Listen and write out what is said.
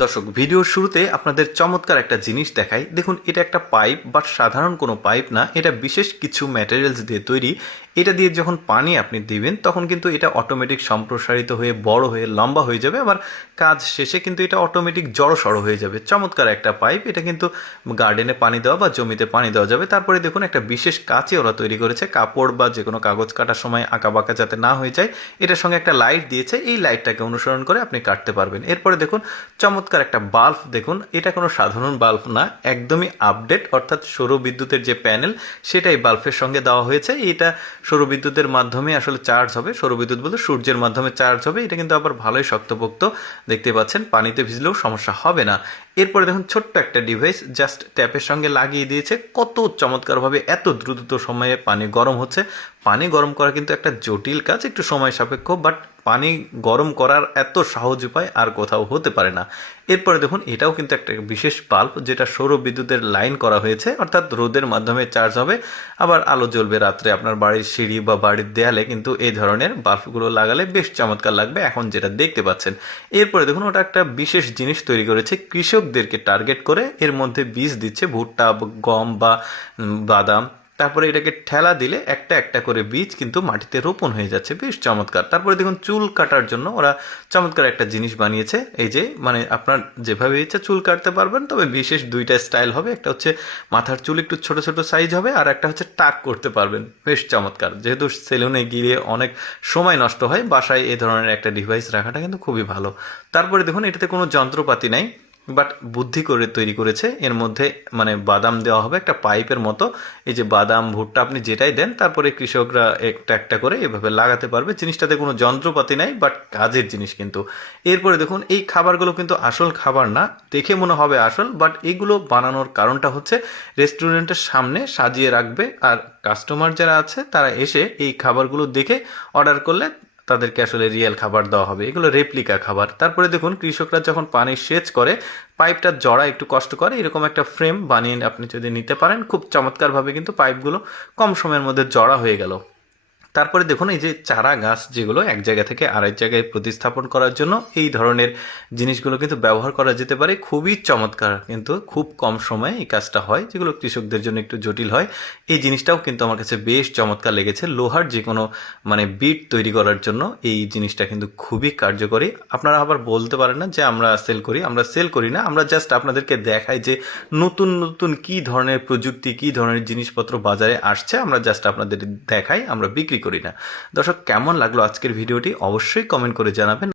দর্শক, ভিডিওর শুরুতে আপনাদের চমৎকার একটা জিনিস দেখাই। দেখুন, এটা একটা পাইপ, বাট সাধারণ কোনো পাইপ না, এটা বিশেষ কিছু ম্যাটেরিয়ালস দিয়ে তৈরি। এটা দিয়ে যখন পানি আপনি দিবেন তখন কিন্তু এটা অটোমেটিক সম্প্রসারিত হয়ে বড় হয়ে লম্বা হয়ে যাবে, আবার কাজ শেষে কিন্তু এটা অটোমেটিক জড়সড় হয়ে যাবে। চমৎকার একটা পাইপ। এটা কিন্তু গার্ডেনে পানি দেওয়া বা জমিতে পানি দেওয়া যাবে। তারপরে দেখুন, একটা বিশেষ কাঁচে ওরা তৈরি করেছে, কাপড় বা যে কোনো কাগজ কাটার সময় আঁকা বাঁকা যাতে না হয়ে যায়। এটার সঙ্গে একটা লাইট দিয়েছে, এই লাইটটাকে অনুসরণ করে আপনি কাটতে পারবেন। এরপরে দেখুন চমৎকার একটা বাল্ব। দেখুন, এটা কোনো সাধারণ বাল্ব না, একদমই আপডেট, অর্থাৎ সৌরবিদ্যুতের যে প্যানেল সেটাই বাল্বের সঙ্গে দেওয়া হয়েছে। এটা সৌরবিদ্যুতের মাধ্যমে আসলে চার্জ হবে। সৌরবিদ্যুৎ বলতে সূর্যের মাধ্যমে চার্জ হবে। এটা কিন্তু আবার ভালোই শক্তপোক্ত, দেখতে পাচ্ছেন, পানিতে ভিজলেও সমস্যা হবে না। এরপরে দেখুন ছোট্ট একটা ডিভাইস জাস্ট ট্যাপের সঙ্গে লাগিয়ে দিয়েছে। কত চমৎকারভাবে এত দ্রুত সময়ে পানি গরম হচ্ছে। পানি গরম করা কিন্তু একটা জটিল কাজ, একটু সময় সাপেক্ষ, বাট পানি গরম করার এত সহজ উপায় আর কোথাও হতে পারে না। এরপরে দেখুন, এটাও কিন্তু একটা বিশেষ বাল্ব, যেটা সৌর বিদ্যুতের লাইন করা হয়েছে, অর্থাৎ রোদের মাধ্যমে চার্জ হবে, আবার আলো জ্বলবে রাত্রে। আপনার বাড়ির সিঁড়ি বা বাড়ির দেয়ালে কিন্তু এই ধরনের বাল্বগুলো লাগালে বেশ চমৎকার লাগবে, এখন যেটা দেখতে পাচ্ছেন। এরপরে দেখুন, ওটা একটা বিশেষ জিনিস তৈরি করেছে কৃষকদেরকে টার্গেট করে। এর মধ্যে বীজ দিচ্ছে, ভুট্টা, গম বা বাদাম। তারপরে এটাকে ঠেলা দিলে একটা একটা করে বীজ কিন্তু মাটিতে রোপণ হয়ে যাচ্ছে, বেশ চমৎকার। তারপরে দেখুন, চুল কাটার জন্য ওরা চমৎকার একটা জিনিস বানিয়েছে। এই যে মানে আপনার যেভাবে ইচ্ছা চুল কাটতে পারবেন, তবে বিশেষ দুইটা স্টাইল হবে। একটা হচ্ছে মাথার চুল একটু ছোট ছোট সাইজ হবে, আর একটা হচ্ছে টাক করতে পারবেন। বেশ চমৎকার। যেহেতু সেলুনে গিয়ে অনেক সময় নষ্ট হয়, বাসায় এ ধরনের একটা ডিভাইস রাখাটা কিন্তু খুবই ভালো। তারপরে দেখুন, এটাতে কোনো যন্ত্রপাতি নাই, বাট বুদ্ধি করে তৈরি করেছে। এর মধ্যে মানে বাদাম দেওয়া হবে একটা পাইপের মতো। এই যে বাদাম, ভুট্টা আপনি যেটাই দেন, তারপরে কৃষকরা একটা একটা করে এভাবে লাগাতে পারবে। জিনিসটাতে কোনো যন্ত্রপাতি নাই, বাট কাজের জিনিস কিন্তু। এরপরে দেখুন, এই খাবারগুলো কিন্তু আসল খাবার না, দেখে মনে হবে আসল, বাট এগুলো বানানোর কারণটা হচ্ছে রেস্টুরেন্টের সামনে সাজিয়ে রাখবে, আর কাস্টমার যারা আছে তারা এসে এই খাবারগুলো দেখে অর্ডার করলে তাদেরকে আসলে রিয়েল খাবার দেওয়া হবে। এগুলো রেপ্লিকা খাবার। তারপরে দেখুন, কৃষকরা যখন পানি সেচ করে পাইপটা জড়া একটু কষ্ট করে, এরকম একটা ফ্রেম বানিয়ে আপনি যদি নিতে পারেন, খুব চমৎকারভাবে কিন্তু পাইপগুলো কম সময়ের মধ্যে জড়া হয়ে গেল। তারপরে দেখুন, এই যে চারা গাছ যেগুলো এক জায়গা থেকে আরেক জায়গায় প্রতিস্থাপন করার জন্য এই ধরনের জিনিসগুলো কিন্তু ব্যবহার করা যেতে পারে। খুবই চমৎকার, কিন্তু খুব কম সময়ে এই কাজটা হয়, যেগুলো কৃষকদের জন্য একটু জটিল হয়। এই জিনিসটাও কিন্তু আমার কাছে বেশ চমৎকার লেগেছে। লোহার যে কোনো মানে বিট তৈরি করার জন্য এই জিনিসটা কিন্তু খুবই কার্যকরী। আপনারা আবার বলতে পারেন না যে আমরা সেল করি। আমরা সেল করি না, আমরা জাস্ট আপনাদেরকে দেখাই যে নতুন নতুন কী ধরনের প্রযুক্তি, কী ধরনের জিনিসপত্র বাজারে আসছে, আমরা জাস্ট আপনাদের দেখাই, আমরা বিক্রি করি না। দর্শক, কেমন লাগলো আজকের ভিডিওটি অবশ্যই কমেন্ট করে জানাবেন।